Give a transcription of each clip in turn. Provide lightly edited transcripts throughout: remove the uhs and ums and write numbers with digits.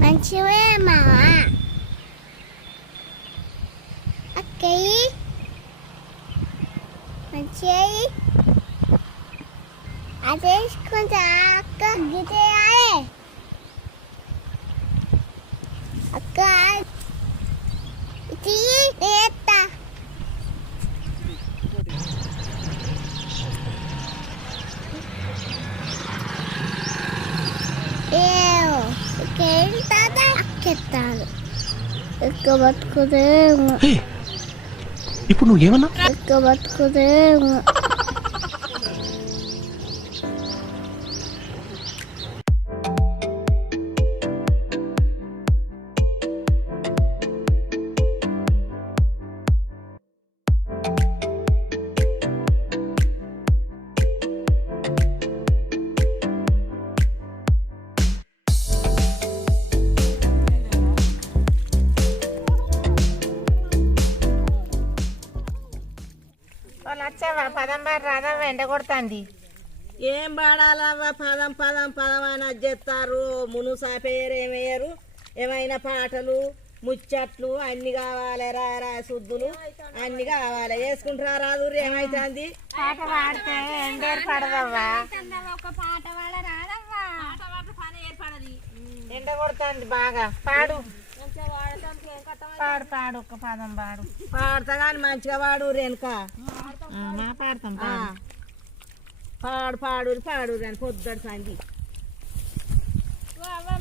మంచివే మావా అక్కయ్య మంచిగా అదే కొంచెం అక్క గిటేయాలి అక్క ఇది నేత్తా ఎక్కువ బతుకుదేమో ఇప్పుడు నువ్వేమన్నా ఎక్కువ బతుకుదేమో వచ్చావా పదం పాడు రాదవ్వ ఎండ కొడుతుంది. ఏం పాడాలవ్వ పదం పదం పదం అని అజ్జెత్తారు. మునుసా పేరేమేయరు. ఏమైనా పాటలు ముచ్చట్లు అన్ని కావాలి. రా శుద్ధులు అన్ని కావాలి. వేసుకుంటారా రాదు ఏమైతుంది. పాట పాడితే ఎండేరు పడదవ్వా. ఎండ కొడుతుంది బాగా. పాడు పాడు పాడు ఒక పదం పాడు. పాడతా కానీ మంచిగా పాడు వెనుక పాడతాం పాడు పాడు పాడు అని పొద్దుడు సంగి.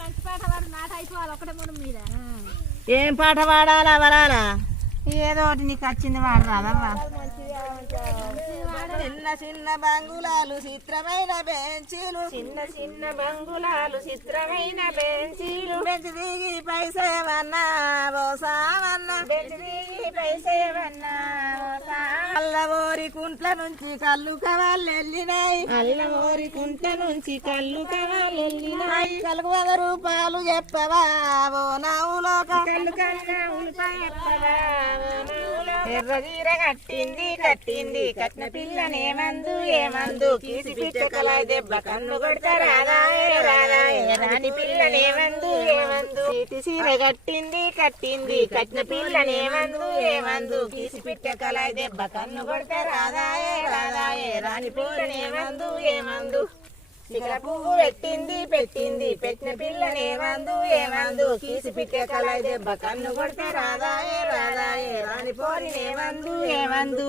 మంచి పాట పాడు మాట అయిపోవాలి ఒకటే మూడు మీద. ఏం పాట పాడాలా వరాలా ఏదో ఒకటి నీకు వచ్చింది వాడు రాదవ్వా. చిన్న చిన్న బంగుళాలు చిత్రమైన బెంచీలు చిన్న చిన్న బంగుళాలు చిత్రమైన బెంచీలు బెంచి దిగి పైసేవన్నా బోసావన్నా బెంచి దిగి పైసేవన్నా అల్లవోరి కుంట్ల నుంచి కళ్ళు కవాళ్ళు వెళ్ళినాయి. అల్లవోరి కుంట్ల నుంచి కళ్ళు కవాళ్ళు వెళ్ళినాయి. కలుగు 100 రూపాయలు చెప్పవా ఓ నావులోక కళ్ళు కళ్ళు చెప్పవా. ఎర్ర చీర కట్టింది కట్టింది కట్న పిల్లనేమందు ఏమందు కీసి పిచ్చకలాయి దెబ్బ కన్ను కొడతా రాదాయే రాదాయే రాని పిల్లనేమందు ఏమందు చీటి చీర కట్టింది కట్టింది కట్న పిల్లనేమందు ఏమందు కీసి పిచ్చకలాయి దెబ్బ కన్ను కొడతా రాదాయే రాదాయే రాని పిల్లనేమందు ఏమందు శిఖర పువ్వు పెట్టింది పెట్టింది పెట్టిన పిల్లనేమందు ఏమందు కీసి పిట్టే కలాయి దెబ్బ కన్ను కొడితే రాదాయే రాదాయే రాని పోరినేమందు ఏమందు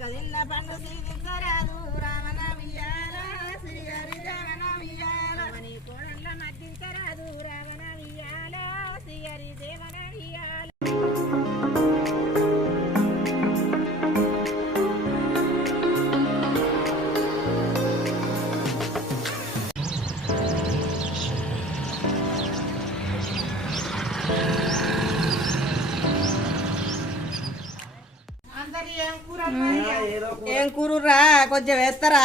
తిన్న పండు శ్రీరాదు రామన వియ్యాల శ్రీహరి రామన వియ్యాల మని కోడళ్ళ మధ్యించరాదు రామన వియ్యాల శ్రీహరి దేవన వియ్యాల. ఏం కూరురా కొంచెం వేస్తారా.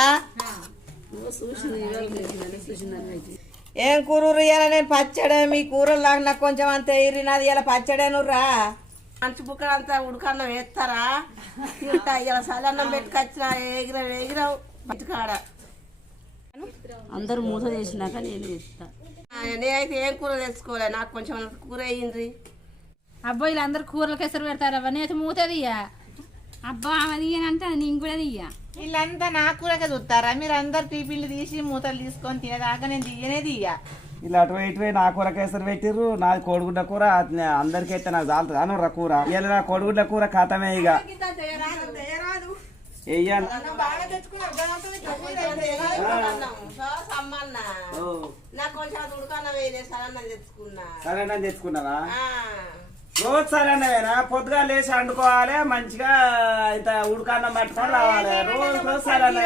ఏం కూరరు ఇలా నేను పచ్చడే మీ కూరలు నాకు కొంచెం అంత ఇరినది ఇలా పచ్చడేనురా. మంచి బుక్కలు అంతా ఉడకన్నం వేస్తారా. ఇలా సలన్నం పెట్టుకొచ్చిన ఎగిరావు బతికాడ అందరూ మూత చేసినాక నేను చేస్తా. నేనైతే ఏం కూర తెచ్చుకోలే. నాకు కొంచెం కూర అయ్యింది. అబ్బో వీళ్ళు అందరు కూరలకు ఎసరు పెడతారు. అవన్నీ అయితే మూత తీయ. అబ్బా ఆమె తీయనంటే నేను కూడా తీయ. వీళ్ళంతా నా కూరగా చూస్తారా. మీరు అందరు పీపీలు తీసి మూతలు తీసుకొని తినేదాకా నేను తీయనే తీయ. ఇలా అటు ఇటువై నా కూర కేసరి పెట్టిర్రు. నాది కోడిగుడ్డ కూర. అందరికైతే నాకు చాలుతుంది అనుర్ర కూర. ఇలా నా కోడిగుడ్డ కూర ఖాతమే. ఇక వెయ్యాలి సరేనా తెచ్చుకున్నావా. రోజు సరేనా పొద్దుగా లేచి వండుకోవాలి. మంచిగా ఇంత ఉడకన్నం పట్టుకొని రావాలి. రోజు సరేనా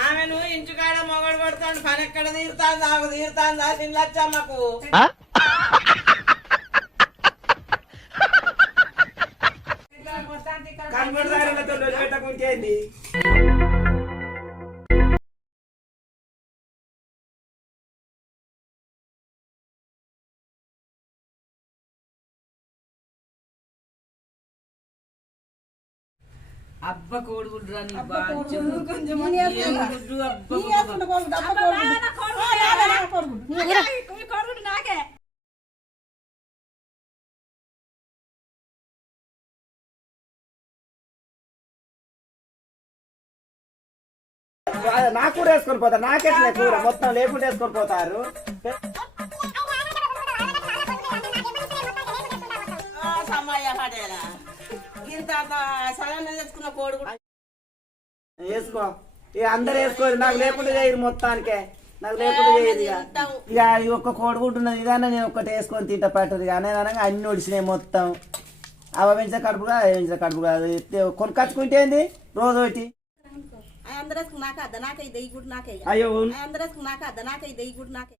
ఆమెను ఇంటికాడ మొగడు పడతాడు పని ఎక్కడ తీరుతాంది ఆమె తీరుతాందా తినచ్చమ్మకు కనబడదారులతో పెట్టకుంటేంది అబ్బ కోడిగుడ్రా నీ బాంచు గుడ్డు అబ్బ కొడుకుడు నాకే నా కూర వేసుకొని పోతారు నాకెట్లే కూర మొత్తం లేకుండా వేసుకొని పోతారు ఇంత సలహా తెచ్చుకున్న కోడి కూడా వేసుకో ఇక అందరు వేసుకోరు నాకు లేకుండా చేయరు మొత్తానికే నాకు లేకుండా చేయదు ఇక ఈ ఒక్క కోడిగుడ్డున్నది ఇదన్నా నేను ఒక్కటి వేసుకొని తింటా పట్టదు ఇక అనేది అన్ని ఒడిచినాయి మొత్తం అవ పెంచిన కడుపు కాదు అవి పెంచిన కడుపు కాదు కొనుకొచ్చుకుంటే రోజు ఒకటి అందరూ నాకే అద్ద నాకే దెయ్యి గుడ్డు నాకే అయ్యో అందరూ నాకే అద్ద నాకే దెయ్యి గుడ్డు నాకే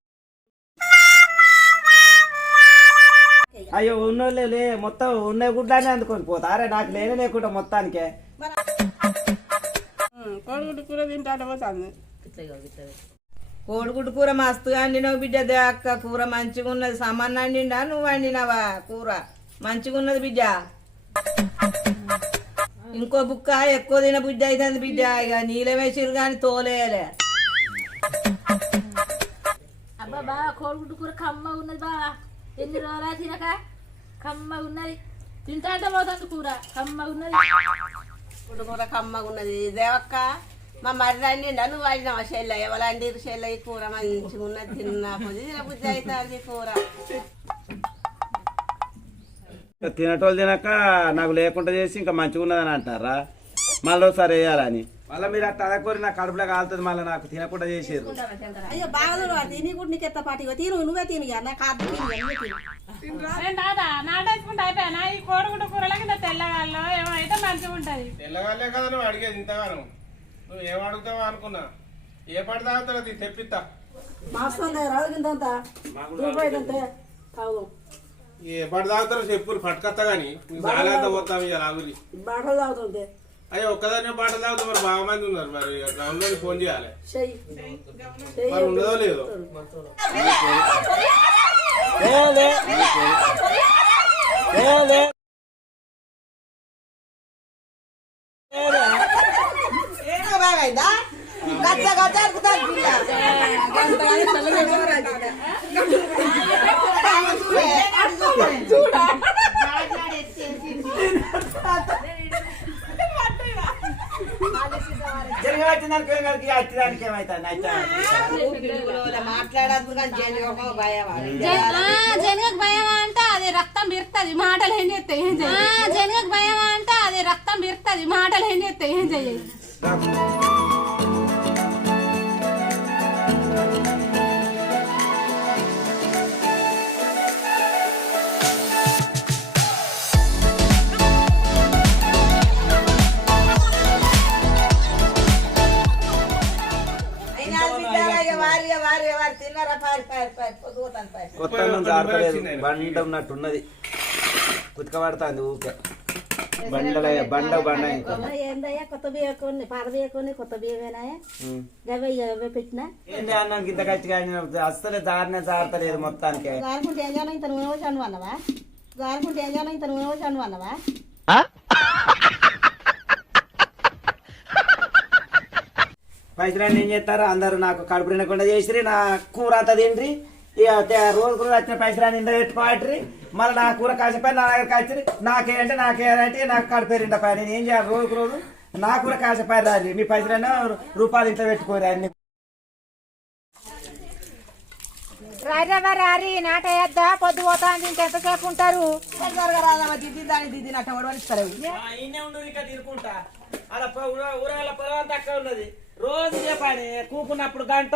అయ్యో ఉన్నోళ్ళే మొత్తం ఉన్న గుడ్డానే అందుకొని పోతారే నాకు లేనే లేకుండా మొత్తానికే కోడిగుడ్డు కూర తింటాడు పోతుంది కోడిగుడ్డు కూర మస్తుగా వండినావు బిడ్డ అక్క కూర మంచిగా ఉన్నది సమాన్ వండిండా నువ్వు వండినావా కూర మంచిగా ఉన్నది బిడ్డ ఇంకో బుక్క ఎక్కువ తిన బుద్ధి అవుతుంది బిడ్డ ఇక నీళ్ళమేసిరు కానీ తోలేయలే అబ్బా బా కోడిగుడ్డు కూర కమ్మ ఉన్నది బా ఎన్ని రోజులా తినక కమ్మ ఉన్నది తింటా పోతుంది కూర కమ్మ ఉన్నది గుడ్డు కూర కమ్మగా ఉన్నది దేవక్క మా మర్రి వండిండా నువ్వు వండినావా చెల్ల ఎవరు వండిరు చెల్ల ఈ కూర మంచిగా ఉన్నది తిన్నా తిన బుద్ధి అవుతుంది కూర తినటోళ్ళు తినక నాకు లేకుండా చేసి ఇంకా మంచిగా ఉన్నదని అంటారా మళ్ళీ ఒకసారి వేయాలని మళ్ళీ మీరు అట్లా అదకూరి నా కడుపులో కాలుతుంది మళ్ళీ నాకు తినకుండా చేసారు అయ్యో బాగా తిని కూడా నీకు ఎత్త పాటి తిను నువ్వే తిని నాకు నాటేసుకుంటే అయిపోయానా ఈ కోడిగుడ్డు కూరలకి తెల్లగాల్లో ఏమో అయితే మంచిగా ఉంటది తెల్లగాలే కదా నువ్వు అడిగేది ఇంతగానం నువ్వు ఏం అడుగుతావా అనుకున్నా ఏ పాట తాగుతారో తెప్పిస్తా ఏ పాట తాగుతారో చెప్పులు పట్టుకొస్తా గానీ చాలా పోతాం ఇక రాగులి అయ్యో ఒక్కదాన్ని పాటలు తాగుతా మరి బాగా మంది ఉన్నారు మరి గ్రౌండ్ లో ఫోన్ చేయాలి మరి ఉండదో లేదో బాగా గచ్చ గచ్చ అడుగుతాను మాట్లాడద్దు జనగకు భయం అంటే అది రక్తం బిరుతుంది మాటలు ఏం చేస్తాయి ఏం చెయ్యి జనగకు భయం అంటే అది రక్తం బిరుతుంది మాటలు ఏం చేస్తాయి ఏం చెయ్యి బండ ఉన్నట్టున్నది కుతకబడుతుంది ఊకే బండ బండ బండ ఏందయ్యా కొత్త బియ్యం కొన్ని పాత బియ్యం కొన్ని కొత్త బియ్యమేనా గవే పెట్టినా ఏంటి అన్నానికి ఇంత ఖచ్చితంగా అస్సలే జారనే జారతలేదు మొత్తానికి జారుకుంటే ఏం చేయాలి ఇంత నూనె పోసి అండు అన్నవా జారుకుంటే ఏం చేయాలి ఇంత నూనె పోసి అండు అన్నవా పైసలు ఏం చేస్తారు అందరు నాకు కడుపు నిండకుండా చేసిరి నా కూర అంతా తిండ్రి ఇక రోజు కూర వచ్చిన పైసలు నిండా పెట్టుకోవట్రి మళ్ళీ నా కూర కాసిపోయి నా దగ్గర కాచి నాకేంటే నాకు కడుపు నిండా పై నేను ఏం చేయాలి రోజుకు రోజు నా కూర కాసిపోయి రాలి మీ పైసలైనా రూపాయలు ఇంట్లో పెట్టుకోరు అన్ని రారి నాట వేద్దా పొద్దు పోతా ఇంకెంతసేపు ఉంటారు దిద్ది దాన్ని దిద్ది నట్ట వడిస్తారు తిరుకుంటా అలా ఊరగల పొలం తక్కువ ఉన్నది రోజు చెప్పాను కూకున్నప్పుడు గంట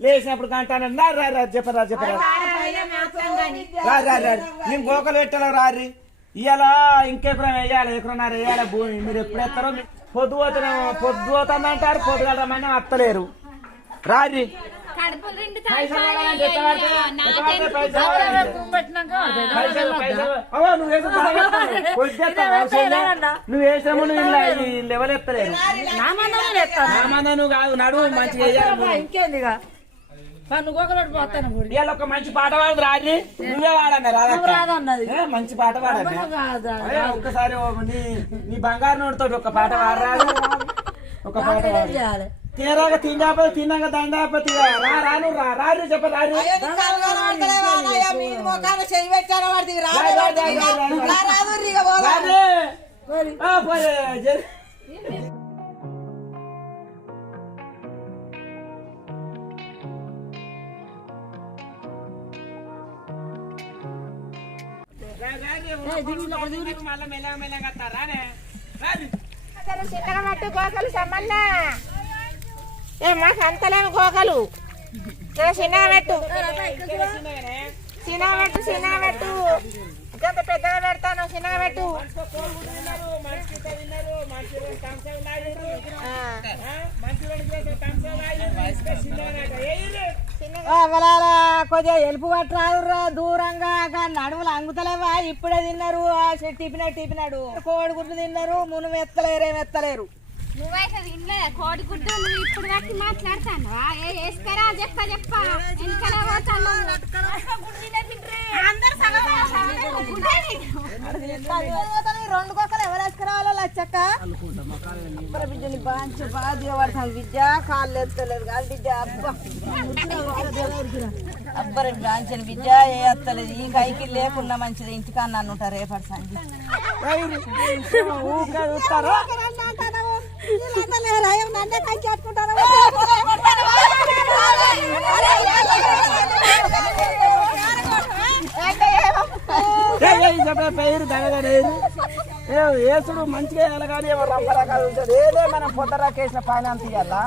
లేచినప్పుడు గంట చెప్పరా నేను గోకలు పెట్టాలో రారి ఇవాళ ఇంకెక్కడ వేయాలి ఎక్కడున్నారు వేయాలి భూమి మీరు ఎప్పుడు ఎత్తారో పొద్దు పోతుంది అంటారు, పొద్దుగలమని వస్తలేరు. రాజీ నువ్వు వేసాము లెవెల్ ఎత్తలేరు. నువ్వు కాదు నడువు మంచిగా ఇంకేందిగా ఇవాళ ఒక మంచి పాట పాడదు రాజీ. నువ్వే వాడన్నా రాదన్నది మంచి పాట పాడన్నా. ఒక్కసారి నీ బంగారు నోటితో ఒక పాట పాడరాదు. ఒక పాట పాడాలి. తినరాక తిన్నాక దండాపతి రాను రాజు చెప్ప రాజు. చెయ్యి పెట్టాను వాడికి మళ్ళీ మెల్లగా మెల్లగా రానే చిన్నగా పట్టు గోకలు సమ్మన్నా ఏమా సంతలేము గోకలు చిన్నగా పెట్టు చిన్నగా పెట్టు ఇంకంత పెద్దగా పెడతాను చిన్నగా పెట్టు. కొద్దిగా ఎలుపు పట్టరాదురా దూరంగా నడుములు అంగుతలేవా? ఇప్పుడే తిన్నారు, టిపినాడు కోడిగుడ్లు తిన్నారు, మునుము ఎత్తలేరు. నువ్వైతే తినలేదు కోడిగుడ్డు. నువ్వు ఇప్పుడు దాకా మాట్లాడతాను వేసుకరా చెప్ప వెనకాల పోతాను. రెండు కొక్కలు ఎవరు వేసుకురావాలో లచ్చక్క బిడ్డని బాగా పడుతుంది. విద్య కాళ్ళు ఎత్తలేదు కాదు బిడ్డ. అబ్బరి బాంచని విద్య ఏ ఎత్తలేదు. ఈ కైకి లేకున్నా మంచిది ఇంటికన్నా ఉంటారు రేపటి సంగతి నన్నే కంచి కట్టుకుంటారు. పేరు దగదనేరు ఏసుడు మంచిగా ఎలాగాని రకరకాలు ఉంటాడు. ఏదే మనం పొద్ద రాకేసిన పైన అంత ఇయ్యాలా.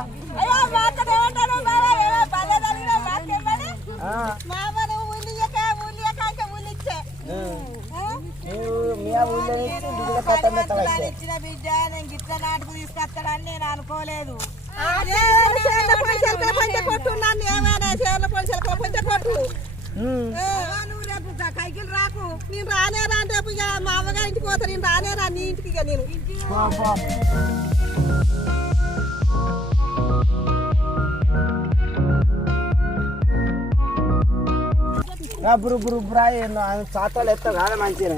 ఇచ్చిన బిడ్డ నేను గిట్ల నాటుకు తీసుకొస్తాడని నేను అనుకోలేదు. కొట్టున్నాను ఏమైనా చేర్ల పొలిసెలకు పంచ కొట్టు. నువ్వు రేపు కైకిలు రాకు. నేను రానేరా రేపు ఇక మా అమ్మగారి ఇంటికి పోతా. నేను రానేరా నీ ఇంటికి. ఇక నేను చాతాలు ఎత్తా కాదా మంచిగా.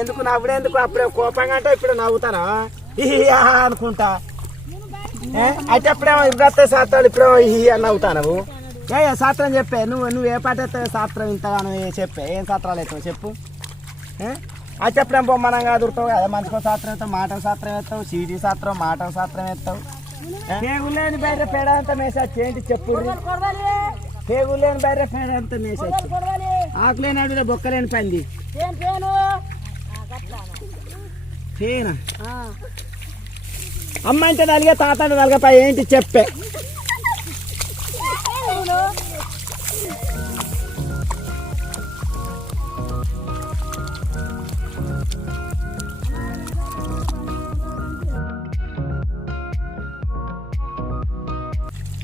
ఎందుకు నవ్వుడేందుకు? అప్పుడే కోపంగా అంటే ఇప్పుడు నవ్వుతానా అనుకుంటా. అయితే అప్పుడేమో ఇరగత్తే శాస్త్రాలు ఇప్పుడేమో అని నవ్వుతాను. శాస్త్రం చెప్పే నువ్వు ఏ పాట ఎత్తావు? శాస్త్రం ఇంతగానో చెప్పే. ఏం శాస్త్రాలు ఎత్తావు చెప్పు. అది చెప్పడం బొమ్మనంగా దొరుకుతావు కదా. మంచికో శాస్త్రం ఎత్తావు, మాటల శాస్త్రం ఎత్తావు, సీటీ శాస్త్రం, మాటల శాస్త్రం ఎత్తావు. పేగులేని బయట పేడ అంతా మేసచ్చు. ఏంటి చెప్పు? పేగులేని బయట పేడ అంతా మేసచ్చు. ఆకులేని అడుగులే బొక్కలేని పంది పేనా. అమ్మ అంటే నలిగే తాత అంటే నలిగపా. ఏంటి చెప్పే?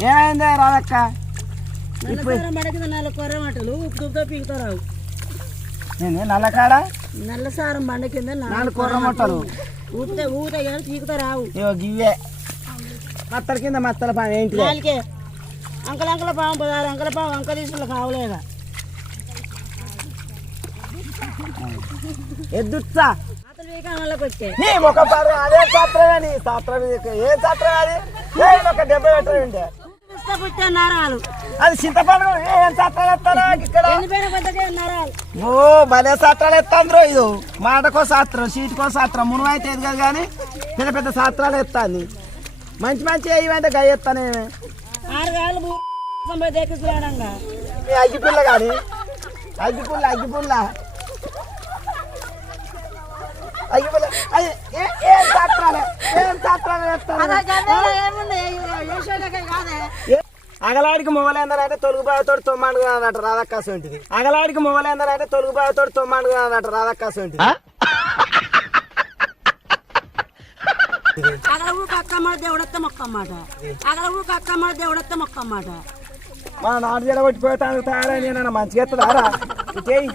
ఏమైందా రాదక్క? కొర్రమటలు ఉప్పుతో పీకుతారావు. నేను నల్లకాడ నల్ల సారం బండ కింద 4 కొర్రమట్టలు ఊపితే ఊతే కానీ పీకుతారావు. గివ్వే మత్తల కింద మత్తల పాము. ఏంటి వాళ్ళకే అంకల పాము 16 అంకల పాము అంక తీసుకుని కావలేదా ఎద్దుచ్చా వచ్చే నీ ఒక అదే శాస్త్రం. నీ శాస్త్రం ఏ శాస్త్రం? అది ఒక 70 పెట్టలు ఉంటే నరాలు అది చింతపండు. ఏం శాస్త్రాలు ఎత్తారా ఇక్కడ? నరాలు ఓ భలే శాస్త్రాలు ఎత్తాంద్రో. ఇది మాటకో శాస్త్రం, సీటుకో శాస్త్రం. మునువైతే ఎది కాదు కానీ పెద్ద పెద్ద శాస్త్రాలు ఎత్తాంది. మంచి మంచి ఏమంటే గయ ఎత్తానే. 6 గాలు దేకిస్తున్నాడంగా మీ అగ్గిపుల్ల కానీ అగ్గిపుల్ల అది ఏం శాస్త్రాలు ఎత్తాను. అగలాడికి మొగలేందనంటే తొలుగు బావతోటి తొమ్మాడు అన్నట్టు రాధక్కాసు ఉంటుంది. అగలాడికి మొగలేందనంటే తొలుగు బావతోటి తొమ్మాడు అన్నట్టు రాధక్కాసు ఉంటుంది. అగలవుడికి అక్కమ్మ దేవుడత్తే మొక్కమాట అగలవుడికి అక్కమ్మ దేవుడత్తే మొక్కమాట మా నాటు జలగొట్టిపోతాను తయారని నేను మంచిగా ఎత్తుదారా చేయి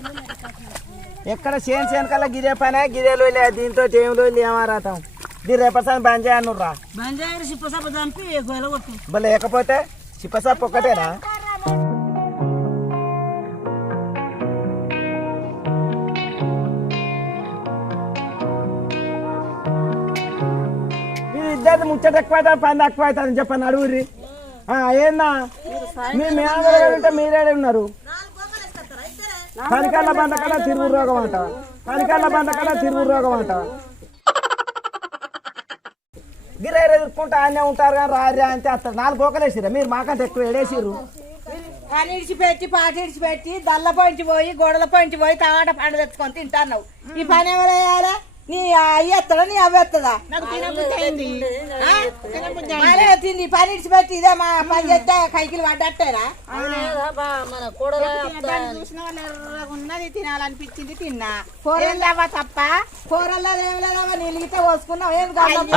ఎక్కడ చేను కల్లా గిదే పనే గిదేలు దీంతో ఏమిలో ఏమారాతాం దీని రేపసారి బంద్ చేయనుర్రా బంజాయి సిప్పసప్ప చంపి గొయ్యలు కొట్టి లేకపోతే చిప్పసప్పు ఒక్కటేనా ఇద్దరు ముచ్చట ఎక్కువ అవుతుంది పని ఎక్కువ అవుతుంది చెప్పండి అడుగురి ఏందా మీ మేనగడ ఉంటే మీరేడే ఉన్నారు కనికల్ల బంద కడ తిరుగు రోగం అంట కనికల్ల బంద కడ తిరుగు రోగం అంట గిరే ఎదుర్కొంటా అన్నీ ఉంటారు కానీ రారా అంతే వస్తారు 4 బోకలేసిరా మీరు మాకంటే ఎక్కువ ఎడేసిర్రు అని ఇడిచిపెట్టి పాట ఇడిచిపెట్టి దల్ల పొంచి పోయి గోడల పొంచి పోయి టమాటా పండు తెచ్చుకొని తింటాన్నావు ఈ పని ఎవరు వేయాలా నీ అయ్యి ఎత్తడా నీ అవ్వ ఎత్తదా తిండి పని ఇడిచిపెట్టి ఇదే మా పని చేస్తే కైకిలు పడ్డట్టేరా మన కూడల చూసిన వాళ్ళు ఎర్రగున్నది తినాలనిపించింది తిన్నా కూరలు తప్ప కూరల్లో ఏం లేదమ్మా నీళ్ళగితే పోసుకున్నావు ఏం కాదు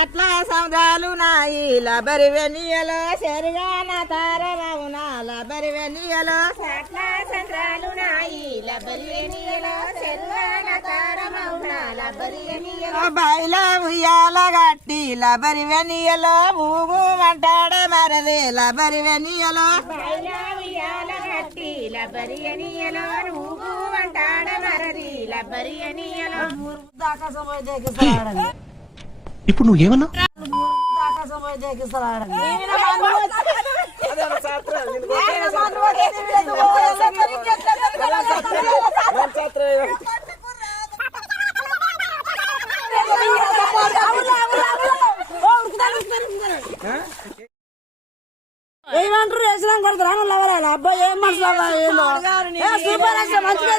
అట్లా సముదాలు నాయి లబరి వెనియలో సెరుగాన తారమవునా లబరి వెనియలో అట్లా సంద్రాలు నాయి లబరి వెనియలో సెరుగాన తారమవునా లబరి వెనియలో బయల ఉయ్యాల గట్టి లబరి వెనియలో ఊగు అంటాడే మరది లబరి వెనియలో బయల ఉయ్యాల గట్టి లబరి వెనియలో ఊగు అంటాడే మరది లబరి వెనియలో ఆకాశం పోయి దేకిస్తాడు ఇప్పుడు నువ్వేమన్నా ఆకాశం పోయి దేకిస్తాడు ఏమంటారు వేసినాం కొడుకు రాను లవరాలి అబ్బాయి ఏం మనుషులు మంచిగా